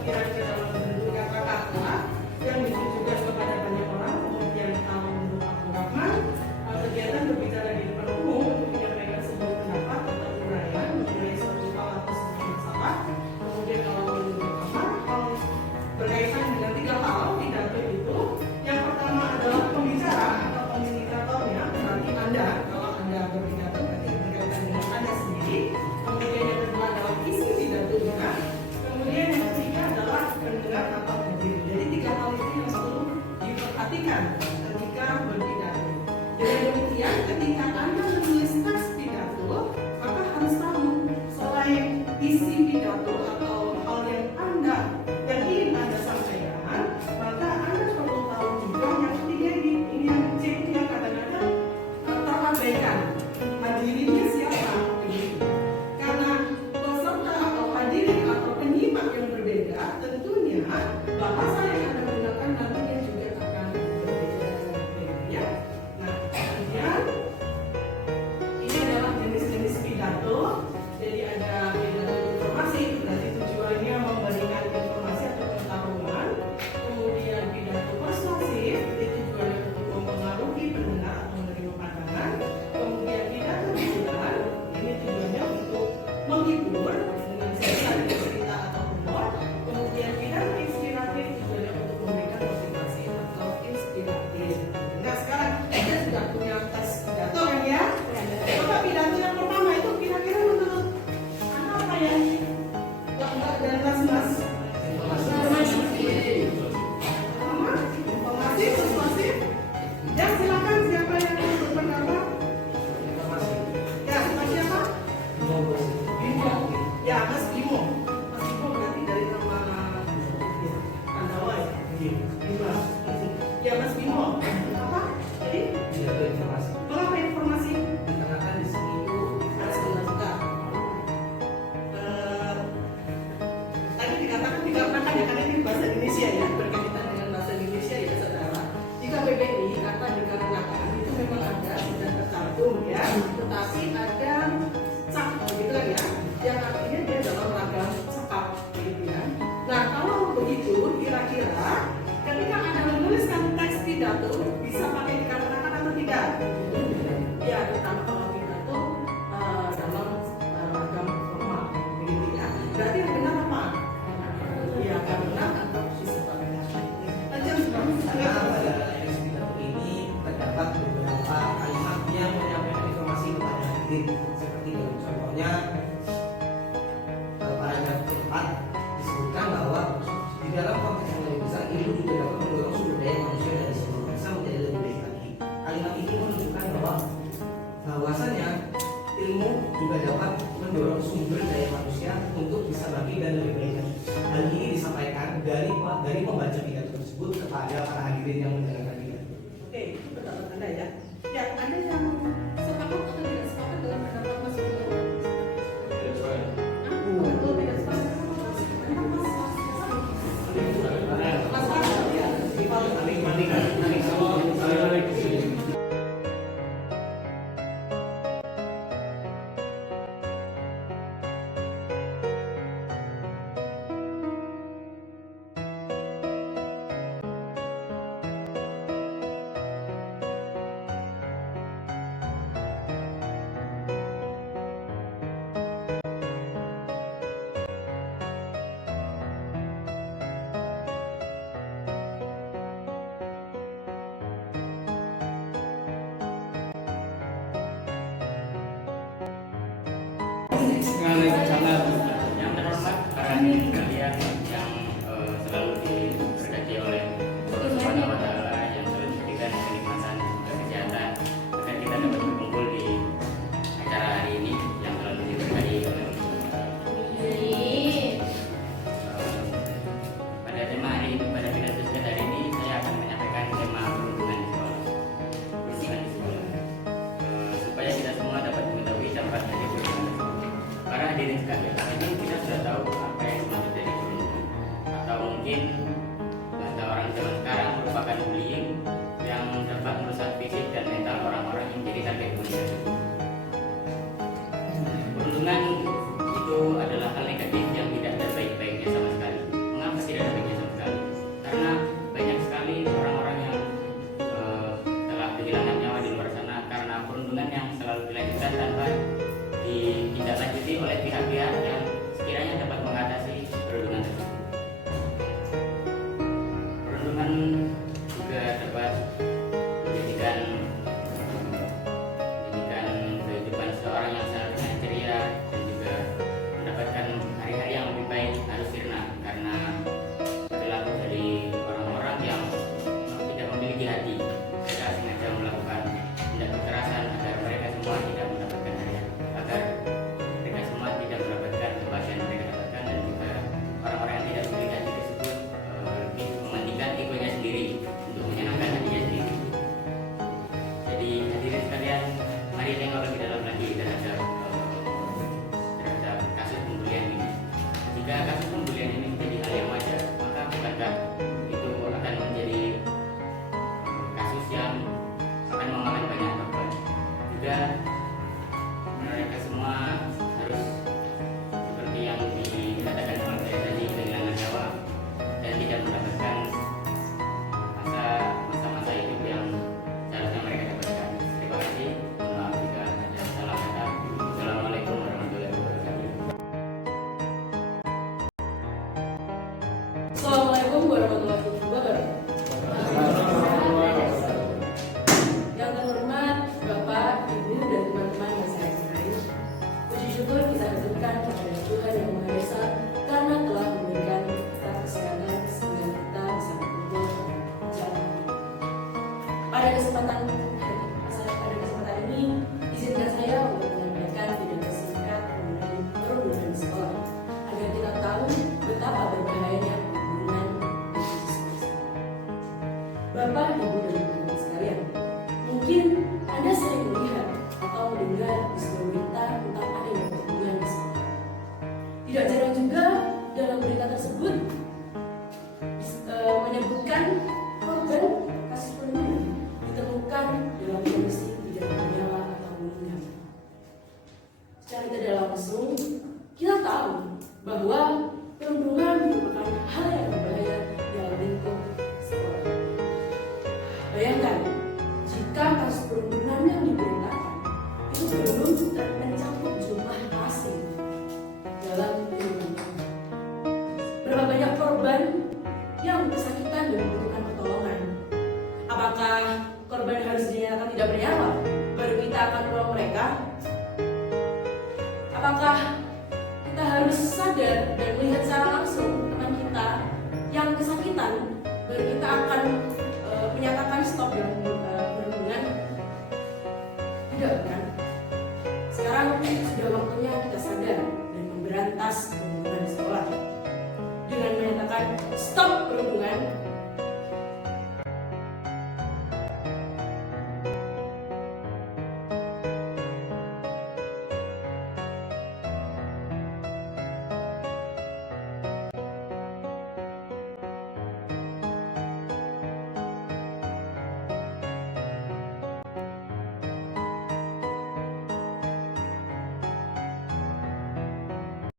pikiran ke dalam bentuk kata-kata yang ditujukan kepada banyak orang. Kemudian kalau menurut Abdurrahman, kegiatan berbicara di depan umum untuk menyampaikan sebuah pendapat atau uraian mengenai suatu hal atau sebuah masalah. Kemudian kalau menurut Ahmad, hal berkaitan dengan 3 hal pidato itu. Yang pertama adalah pembicara atau komunikatornya, berarti Anda. Kalau Anda berpidato berarti berkaitan dengan Anda sendiri. Kemudian yang kedua adalah isi pidatonya. Kemudian yang ketiga adalah pendengar atau hadir. Jadi 3 hal itu yang perlu diperhatikan ketika berpidato. Dengan demikian, ketika Anda menulis teks pidato, maka harus tahu selain isi pidato atau hal yang ingin Anda sampaikan, maka Anda perlu tahu juga yang ketiga ini yang C yang kadang-kadang terabaikan. Hadirinnya siapa? Begitu. Karena peserta atau hadirin atau penyimak yang berbeda, tentunya bahasa yang Anda gunakan nantinya juga akan berbeda. Ya. Nah, kemudian ini adalah jenis-jenis pidato. Jadi ada pidato informasi, berarti tujuannya memberikan informasi atau pengetahuan. Kemudian pidato persuasif, itu tujuannya untuk mempengaruhi pendengar atau menerima pandangan. Kemudian pidato hiburan, ini tujuannya untuk menghibur dengan cerita atau humor. Kemudian pidato inspiratif, tujuannya untuk memberikan motivasi atau inspiratif. Nah, sekarang kita sudah punya tes pidato kan ya? Coba pidato yang pertama itu kira-kira menurut Anda apa ya? Mbak dan Mas? Informasi, persuasif. Ya, silakan siapa yang berpendapat? Ya, Mas siapa? Bimo. Ya, Mas Bimo. Mas Bimo berarti dari nama Pandawa ya? Bimo. Ya, Mas Bimo. Apa? Jadi? Mengapa informasi? Dikatakan di sini itu tadi dikatakan dikarenakan ya, karena ini bahasa Indonesia ya, berkaitan dengan bahasa Indonesia ya saudara. Jika BBI kata dikarenakan itu memang ada sudah tercantum ya, tetapi ada cap gitu kan ya, yang artinya dia dalam ragam cekap gitu ya. Nah, kalau begitu kira-kira ketika Anda menuliskan teks pidato bisa pakai dikarenakan atau tidak? Ya, terutama kalau pidato dalam ragam formal begitu ya. Berarti yang benar apa? Ya, karena atau disebabkan. karena pada edisi pidato ini terdapat beberapa kalimat yang menyampaikan informasi kepada hadirin, seperti itu. Contohnya paragraf 4 disebutkan bahwa di dalam konteks yang lebih besar ilmu juga dapat mendorong sumber daya manusia dari seluruh bangsa menjadi lebih baik lagi. Kalimat ini menunjukkan bahwasannya ilmu juga dapat mendorong sumber daya manusia untuk bisa bangkit dan lebih baik lagi. Hal ini disampaikan dari pembaca pidato tersebut kepada para hadirin yang mendengarkan pidato. Oke, itu pendapat Anda ya. Ya, Anda yang sepakat atau tidak sepakat dengan pendapat Mas Bimo? Tidak sepakat. Betul, tidak sepakat. Mas Bimo ya. Waalaikumsalam. Yang terhormat para hadirin sekalian yang selalu diberkati oleh Allah Subhanahu wa Ta'ala, yang selalu diberikan kenikmatan kesehatan agar kita dapat berkumpul di acara hari ini yang selalu diberkati oleh Allah Subhanahu wa Ta'ala. Pada tema hari ini, pada pidato singkat hari ini, saya akan menyampaikan tema perundungan di sekolah. Perundungan di sekolah. Supaya kita semua dapat mengetahui dampak dari perundungan tersebut. Para hadirin Pada kesempatan ini, izinkan saya untuk menyampaikan pidato singkat mengenai perundungan di sekolah, agar kita tahu betapa berbahayanya perundungan di sekolah. Bapak, Ibu, dan teman-teman sekalian, mungkin Anda sering melihat atau mendengar istilah berita tentang adanya perundungan di sekolah. Tidak jarang juga dalam berita tersebut menyebutkan korban kasus perundungan ditemukan dalam kondisi tidak bernyawa atau meninggal. Secara tidak langsung, kita tahu bahwa perundungan merupakan hal yang berbahaya dalam lingkup sekolah. Bayangkan, jika kasus perundungan yang diberitakan itu belum mencakup jumlah pasien dalam kehidupan. Berapa banyak korban yang kesakitan dan membutuhkan pertolongan? Apakah korban harus dinyatakan tidak bernyawa baru kita akan menolong mereka? Apakah kita harus sadar dan melihat secara langsung teman kita yang kesakitan baru kita akan menyatakan stop dalam perundungan? Tidak, kan? Sekarang sudah waktunya kita sadar dan memberantas perundungan di sekolah dengan menyatakan stop perundungan